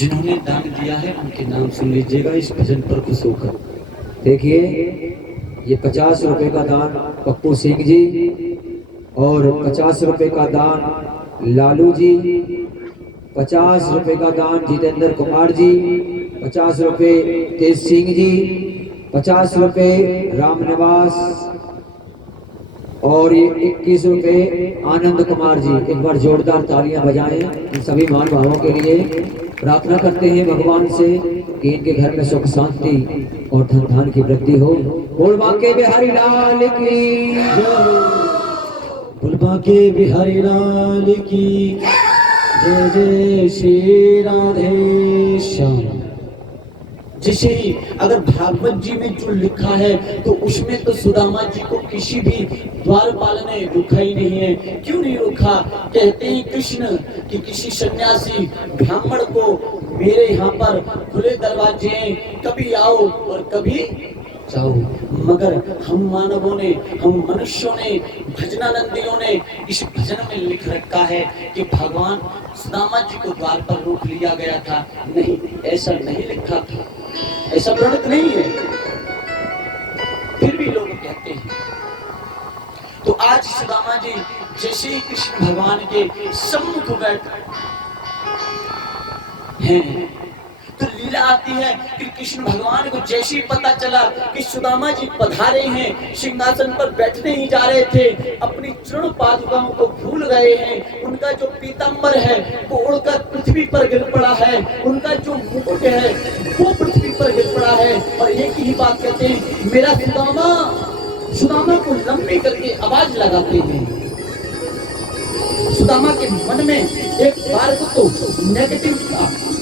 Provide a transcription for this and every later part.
जिन्होंने दान दिया है उनके नाम सुन लीजिएगा इस भजन पर खुश होकर। देखिए, ये 50 रुपए का दान पप्पू सिंह जी, और 50 रुपए का दान लालू जी, 50 रुपए का दान जितेंद्र कुमार जी, 50 रुपए तेज सिंह जी, 50 रुपए रामनिवास, और ये 21 रुपए आनंद कुमार जी। एक बार जोरदार तालियां बजाएं इन सभी महानुभावों के लिए। प्रार्थना करते हैं भगवान से कि इनके घर में सुख शांति और धन धान की वृद्धि हो। बोल बांके बिहारी लाल की जय, बोल बांके बिहारी लाल की जय। जय श्री राधे श्याम। जैसे अगर भागवत जी में जो लिखा है तो उसमें तो सुदामा जी को किसी भी द्वारपाल ने रोका ही नहीं है। क्यों नहीं रोका? कहते हैं कृष्ण कि किसी सन्यासी ब्राह्मण को मेरे यहाँ पर खुले दरवाजे हैं, कभी आओ और कभी जाओ। मगर हम मानवों ने, हम मनुष्यों ने, भजनानंदियों ने इस भजन में लिख रखा है कि भगवान सुदामा जी को द्वार पर रोक लिया गया था। नहीं, ऐसा नहीं लिखा था, ऐसा वर्णित नहीं है, फिर भी लोग कहते हैं। तो आज सुदामा जी जैसे ही कृष्ण भगवान के सम्मुख बैठ हैं तो लीला आती है कि कृष्ण भगवान को जैसे ही पता चला कि सुदामा जी पधारे हैं, सिंहासन पर बैठने ही जा रहे थे, अपनी चरण पादुकाओं को भूल गए हैं, उनका जो पीतांबर है वो उड़कर पृथ्वी पर गिर पड़ा है, उनका जो मुकुट है वो पृथ्वी पर गिर पड़ा है, और एक ही बात कहते हैं, मेरा सुदामा। सुदामा को लंबी करके आवाज लगाते हैं। सुदामा के मन में एक बार को तो नेगेटिव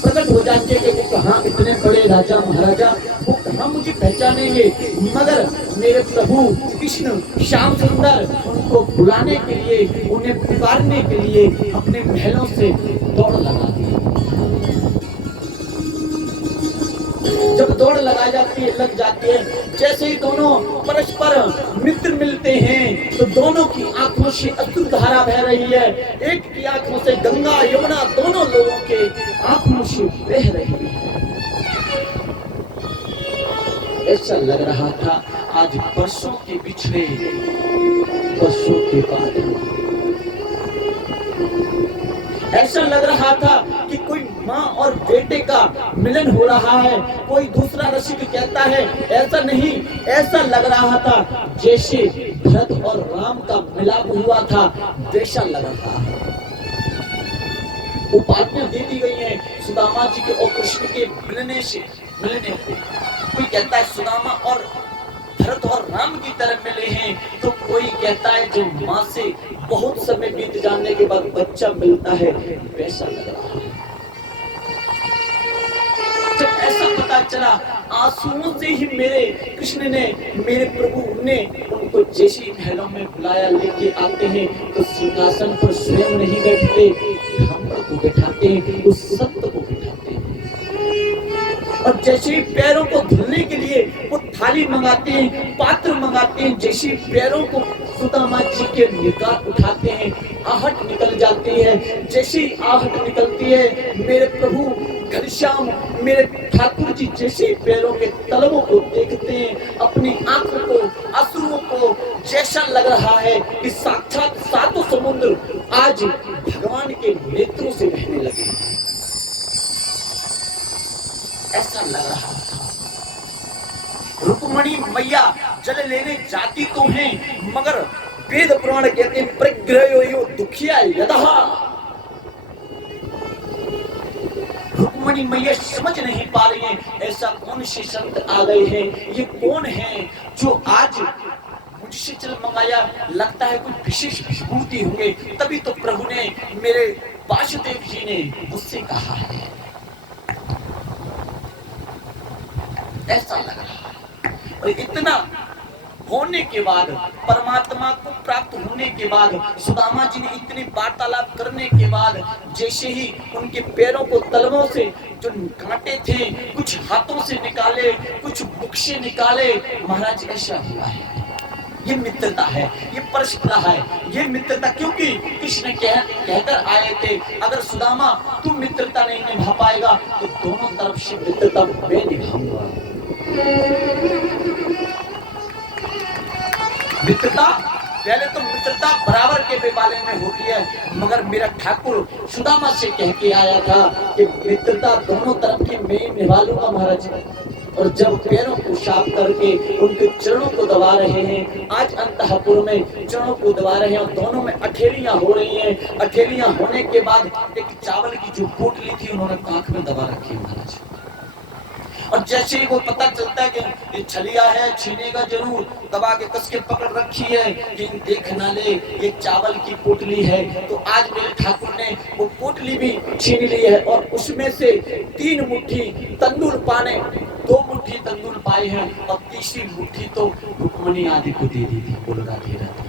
प्रकट हो जाती है कि वो कहाँ इतने बड़े राजा महाराजा, वो कहाँ मुझे पहचानेंगे। मगर मेरे प्रभु कृष्ण श्याम सुंदर उनको बुलाने के लिए, उन्हें पुकारने के लिए अपने महलों से दौड़ लगा दी। जब दौड़ लगाई जाती है, लग जाती है, जैसे ही दोनों परस्पर मित्र मिलते हैं तो दोनों की आंखों से अश्रु धारा बह रही है। एक की आंखों से गंगा यमुना दोनों लोगों के आंखों से बह रही है। ऐसा लग रहा था आज वर्षों के बिछड़े, वर्षों के बाद ऐसा लग रहा था कि कोई माँ और बेटे का मिलन हो रहा है। कोई दूसरा रसिक कहता है ऐसा नहीं, ऐसा लग रहा था जैसे भरत और राम का मिलाप हुआ था, वैसा लग रहा है। उपाधियां दे दी गई हैं सुदामा जी के और कृष्ण के मिलने को। कोई कहता है सुदामा और भरत और राम की तरह मिले हैं, तो कोई कहता है जो माँ से बहुत समय बीत जाने के बाद बच्चा मिलता है, वैसा लग रहा है। जब ऐसा पता चला, आंसुओं से ही मेरे कृष्ण ने, मेरे प्रभु ने उनको जैसे महलों में बुलाया, लेके आते हैं तो सिंहासन पर स्वयं नहीं बैठते, ब्राह्मण को बैठाते हैं, उस संत को बैठाते हैं। और जैसे ही पैरों को धुलने के लिए वो थाली मंगाते हैं, पात्र मंगाते हैं, जैसे ही पैरों को सुदामा जी के निकाल उठाते हैं, आहट निकल जाती है। जैसे ही आहट निकलती है, मेरे प्रभु घनश्याम, मेरे ठाकुर जी जैसे ही पैरों के तलवों को देखते हैं, अपनी आंखों को, अश्रुओं को, जैसा लग रहा है कि साक्षात सातों समुद्र आज भगवान के नेत्रों से बहने लगे, ऐसा लग रहा था। रुक्मणी मैया जल लेने जाती तो हैं, मगर वेद पुराण कहते हैं प्रग्रहो दुखिया यदः। रुक्मणी मैया समझ नहीं पा रही हैं ऐसा कौन से संत आ गए हैं, ये कौन है जो आज मुझसे जल मंगाया, लगता है कोई विशेष विभूति होंगे। तभी तो प्रभु ने, मेरे वासुदेव जी ने मुझसे कहा है, ऐसा लग रहा है। और इतना होने के बाद, परमात्मा को प्राप्त होने के बाद, सुदामा जी ने इतनी वार्तालाप करने के बाद, जैसे ही उनके पैरों को तलवों से जो कांटे थे कुछ हाथों से निकाले, कुछ मुख से निकाले, महाराज ऐसा हुआ है। ये मित्रता है, ये परस्परा है, ये मित्रता। क्योंकि कृष्ण कहकर आए थे अगर सुदामा तुम मित्रता नहीं निभा पाएगा तो दोनों तरफ से मित्रता मैं निभाऊंगा। मित्रता पहले तो मित्रता बराबर के बेबाले में होती है, मगर मेरा ठाकुर सुदामा से कह के आया था कि मित्रता दोनों तरफ की मैं निभा लूंगा महाराज। और जब पैरों को साफ करके उनके चरणों को दबा रहे हैं, आज अंतःपुर में चरणों को दबा रहे हैं और दोनों में अठेलियां हो रही हैं। अठेलियां होने के बाद एक चावल की जो पोटली थी उन्होंने कांख में दबा रखी है महाराज। और जैसे ही वो पता चलता है कि ये छलिया है, छीनेगा जरूर, दबा के कस के पकड़ रखी है कि देख ना ले ये चावल की पोटली है। तो आज मेरे ठाकुर ने वो पोटली भी छीन ली है और उसमें से 3 मुट्ठी तंदूर पाने, 2 मुट्ठी तंदूर पाए हैं और तीसरी मुट्ठी तो रुक्मणी आदि को दे दी थी। बोलो राधे राधे।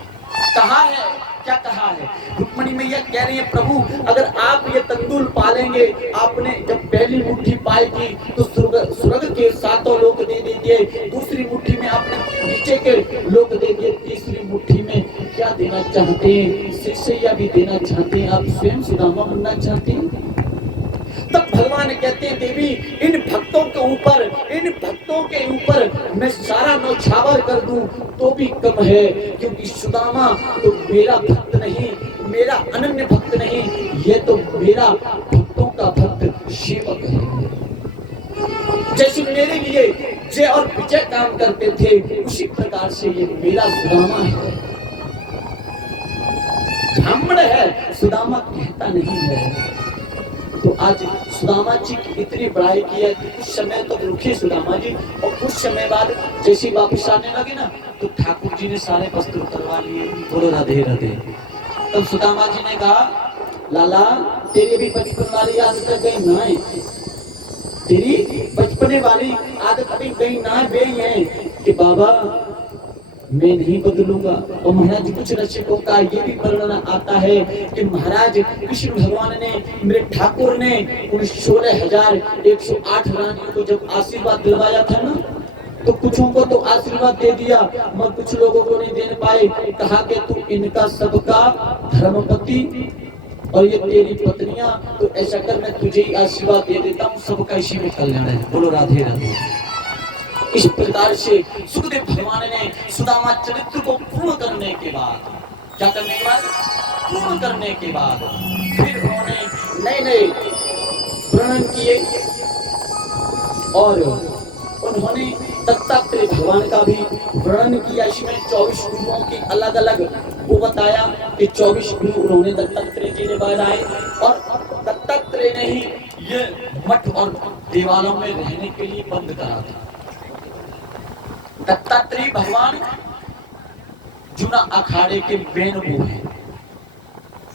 कहा है क्या कहा है? रुक्मणी मैया कह रही है प्रभु अगर आप ये तंदूर पालेंगे, आपने जब पहली मुट्ठी पाई थी तो स्वर्ग के 7 लोक दे दीजिए, दूसरी मुट्ठी में आपने नीचे के लोक दे दिए, तीसरी मुट्ठी में क्या देना चाहते हैं? शिष्या भी देना चाहते हैं, आप स्वयं सुदामा बनना चाहते हैं? तब भगवान कहते हैं देवी इन भक्तों के ऊपर मैं सारा नौछावर कर दूं तो भी कम है, क्योंकि सुदामा तो मेरा भक्त नहीं, मेरा अनन्य भक्त नहीं, ये तो मेरा भक्तों का भक्त सेवक है। जैसे मेरे लिए जय और विजय काम करते थे उसी प्रकार से ये मेरा सुदामा है। ब्राह्मण है, सुदामा कहता नहीं है। तो आज सुदामा जी की इतनी बड़ाई की है कि कुछ समय तो रुके सुदामा जी, और कुछ समय बाद जैसे वापस आने लगे ना तो ठाकुर जी ने सारे वस्त्र उतरवा लिए। बोलो राधे राधे। तब सुदामा जी ने कहा लाला तेरी भी बचपन वाली आदत गई ना है, तेरी बचपने वाली आदत अभी गई ना गई है कि बाबा मैं नहीं बदलूंगा। और महाराज कुछ रसिकों का ये भी वर्णन आता है कि महाराज कृष्ण भगवान ने, मेरे ठाकुर ने उन 16,108 रानियों को जब आशीर्वाद दिलवाया था ना तो कुछों को तो आशीर्वाद दे दिया मगर कुछ लोगों को नहीं दे पाए। कहा कि तू इनका सबका धर्मपति और ये तेरी पत्नियां, तो ऐसा कर मैं तुझे ही आशीर्वाद दे देता हूँ, सबका इसी में कल्याण है। बोलो राधे राधे। इस प्रकार से सुखदेव भगवान ने सुदामा चरित्र को पूर्ण करने के बाद, क्या करने के बाद? पूर्ण करने के बाद फिर उन्होंने नए नए वर्णन किए और उन्होंने दत्तात्रेय भगवान का भी वर्णन किया। इसमें 24 गुरुओं की अलग अलग वो बताया कि 24 गुरु उन्होंने दत्तात्रेय जी ने बनाए और दत्तात्रेय ने ही ये मठ और देवालयों में रहने के लिए बंद करा था। दत्तात्रेय भगवान जुना अखाड़े के मेन वो है।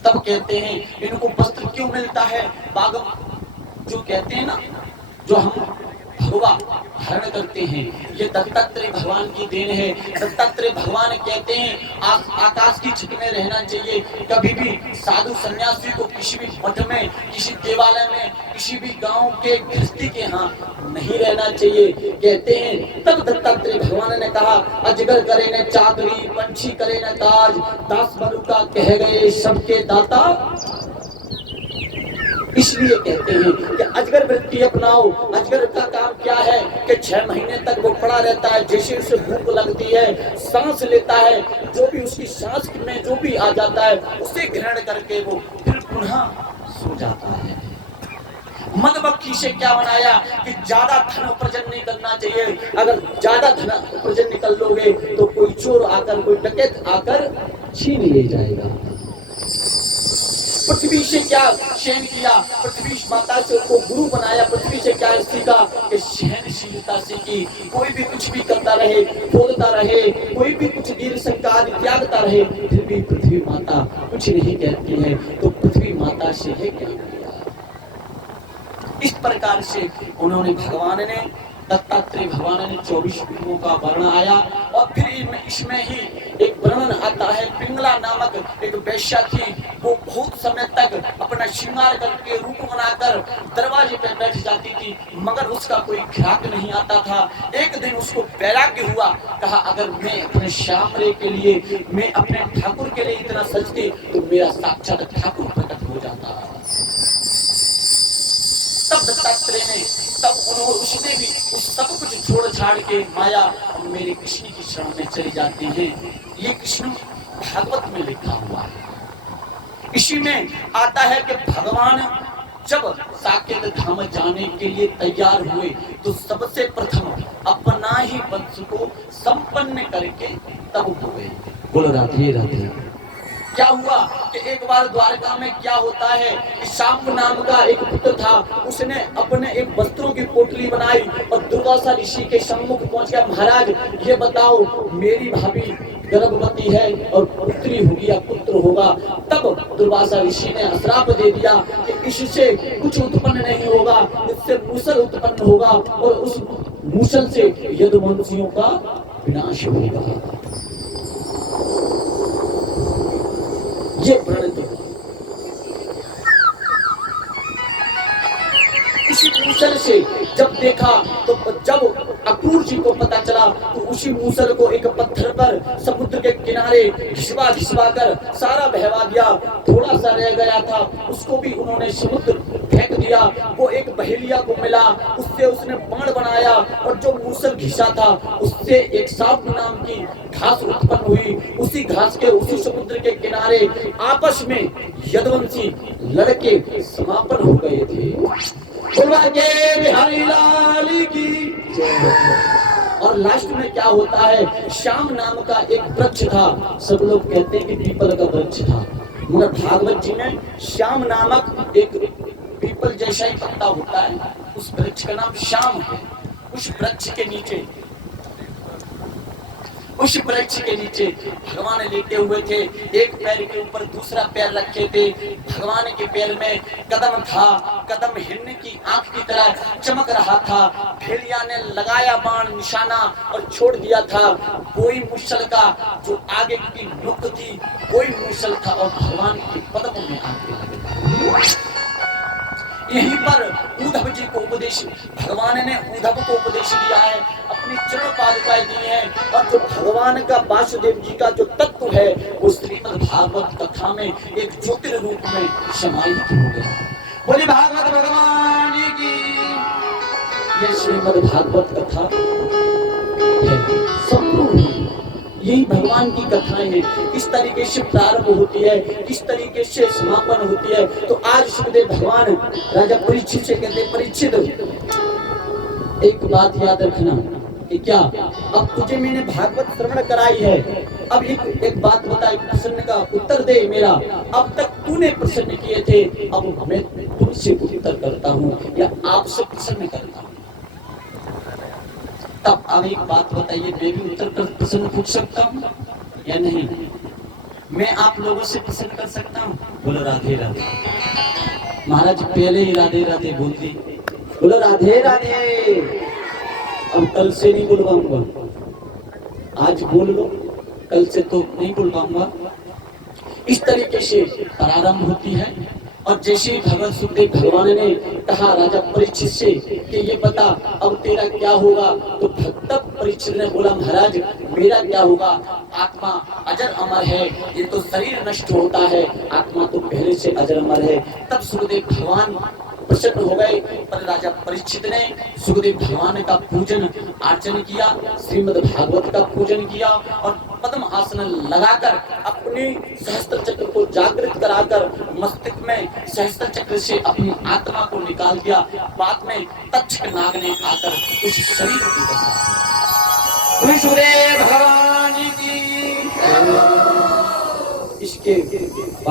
तब कहते हैं इनको वस्त्र क्यों मिलता है? बागम जो कहते हैं ना, जो हम भगवा धारण करते हैं, ये दत्तात्रेय भगवान की देन है। दत्तात्रेय भगवान कहते हैं आकाश की छत में रहना चाहिए। कभी भी साधु सन्यासी को किसी भी मठ में, किसी देवालय में, किसी भी गांव के गृहस्थी के यहाँ नहीं रहना चाहिए। कहते हैं तब दत्तात्रेय भगवान ने कहा अजगर करे न चाकरी, पंछी करे न ताज, दास बनु का कह गए सबके दाता। इसलिए कहते हैं कि अजगर वृत्ति अपनाओ। अजगर का काम क्या है कि 6 महीने तक वो पड़ा रहता है, जैसे उसे भूख लगती है सांस लेता है, जो भी उसकी सांस में जो भी आ जाता है उसे ग्रहण करके वो फिर पुनः सो जाता है। मधुमक्खी से क्या बनाया कि ज्यादा धन उपार्जन नहीं करना चाहिए। अगर ज्यादा धन उपार्जन निकल लोगे तो कोई चोर आकर, कोई डकैत आकर छीन ले जाएगा। पृथ्वी से क्या शयन किया? पृथ्वी माता से उसको गुरु बनाया। पृथ्वी से क्या सीखा कि सहनशीलता सीखी। कोई भी कुछ भी करता रहे, बोलता रहे, कोई भी कुछ दीर्घ संकार त्यागता रहे, फिर भी पृथ्वी माता कुछ नहीं कहती है। तो पृथ्वी माता से है क्या? इस प्रकार से उन्होंने भगवान ने, दत्तात्रेय भगवान ने 24 गुरुओं का वर्णन आया और फिर इसमें ही एक वर्णन आता होता है, पिंगला नामक एक वेश्या थी, वो बहुत समय तक अपना श्रृंगार करके रूप बनाकर दरवाजे पे बैठ जाती थी, मगर उसका कोई ग्राहक नहीं आता था। एक दिन उसको वैराग्य हुआ, कहा अगर मैं अपने श्यामरे के लिए, मैं अपने ठाकुर के लिए इतना सजती तो मेरा साक्षात ठाकुर प्रकट हो जाता। तब दत्तात्रेय ने, उसने भी उस सब कुछ छोड़ छाड़ के माया मेरे कृष्ण की शरण में चली जाती है। ये कृष्ण भागवत में लिखा हुआ है। इसी में आता है कि भगवान जब साकेत धाम जाने के लिए तैयार हुए तो सबसे प्रथम अपना ही वंश को संपन्न करके तब हुए। बोलो राधे राधे। क्या हुआ कि एक बार द्वारका में क्या होता है, शाम नाम का एक पुत्र था, उसने अपने एक वस्त्रों की पोटली बनाई और दुर्वासा ऋषि के सम्मुख पहुंच गया, महाराज ये बताओ मेरी भाभी गर्भवती है और पुत्री होगी या पुत्र होगा। तब दुर्वासा ऋषि ने श्राप दे दिया कि इससे कुछ उत्पन्न नहीं होगा, इससे मूसल उत्पन्न होगा और उस मूसल से यदुवंशियों का विनाश होगा। ये प्रणित उसी मूसल से जब देखा तो जब अक्रूर जी को पता चला तो उसी मूसल को एक पत्थर पर समुद्र के किनारे घिसवा घिसवा कर सारा बहवा दिया। थोड़ा सा रह गया था, उसको भी उन्होंने समुद्र फेंक दिया। वो एक बहेलिया को मिला, उससे उसने बाण बनाया और जो मूसल घिसा था उससे एक सांप नाम की घास उत्पन्न हुई। उसी घास के उसी समुद्र के किनारे आपस में यदुवंशी लड़के समापन हो गए थे। बिहारी लाल की। और लास्ट में क्या होता है, श्याम नाम का एक वृक्ष था, सब लोग कहते हैं कि पीपल का वृक्ष था, मगर भागवत जी में श्याम नामक एक पीपल जैसा ही पत्ता होता है, उस वृक्ष का नाम श्याम है। उस वृक्ष के नीचे भगवान लेटे हुए थे, एक पैर के ऊपर दूसरा पैर रखे थे। भगवान के पैर में कदम था, कदम हिरन की आंख की तरह चमक रहा था। भेड़िया ने लगाया बाण निशाना और छोड़ दिया था। कोई मूसल का जो आगे की नुक थी, कोई मूसल था और भगवान के पद्मों में आके लगा। यहीं पर उद्धव जी को उपदेश, भगवान ने उद्धव को उपदेश दिया है, अपनी चरण पादुकाएं दी है। और जो भगवान का वासुदेव जी का जो तत्व है वो श्रीमद् भागवत कथा में एक ज्योतिर रूप में समाहित हो गया। बोले भागवत भगवान की। ये श्रीमद् भागवत कथा है, संपूर्ण यही भगवान की कथाएं हैं। किस तरीके से प्रारंभ होती है, किस तरीके से समापन होती है। तो आज सुखदेव भगवान राजा परीक्षित से कहते, परीक्षित एक बात याद रखना कि क्या अब तुझे मैंने भागवत श्रवण कराई है, अब एक बात बता, एक प्रश्न का उत्तर दे मेरा। अब तक तूने प्रश्न किए थे, अब मैं तुमसे उत्तर करता हूँ या आपसे प्रश्न करता हूँ। तब अब एक बात बताइए, मैं भी उत्तर कर प्रश्न पूछ सकता हूँ या नहीं? मैं आप लोगों से प्रश्न कर सकता हूँ? बोलो राधे राधे। महाराज पहले ही राधे राधे बोल दी, बोलो राधे राधे। अब कल से नहीं बुलवाऊंगा, आज बोल लो, कल से तो नहीं बुलवाऊंगा। इस तरीके से प्रारंभ होती है। और जैसे ही भगवान सुखदेव भगवान ने कहा राजा परीक्षित से कि ये बता अब तेरा क्या होगा, तो तब परीक्षित ने बोला महाराज मेरा क्या होगा, आत्मा अजर अमर है, ये तो शरीर नष्ट होता है, आत्मा तो पहले से अजर अमर है। तब सुखदेव भगवान प्रसन्न हो गए। पर राजा परीक्षित ने सुखदेव भगवान का पूजन अर्चन किया, श्रीमद् भागवत का पूजन किया और पद्म आसन लगाकर अपने सहस्त्र चक्र को जागृत कराकर मस्तिष्क में सहस्त्र चक्र से अपनी आत्मा को निकाल दिया। बाद में तक्षक नाग ने आकर उस शरीर को बसा। सुखदेव भगवान की इसके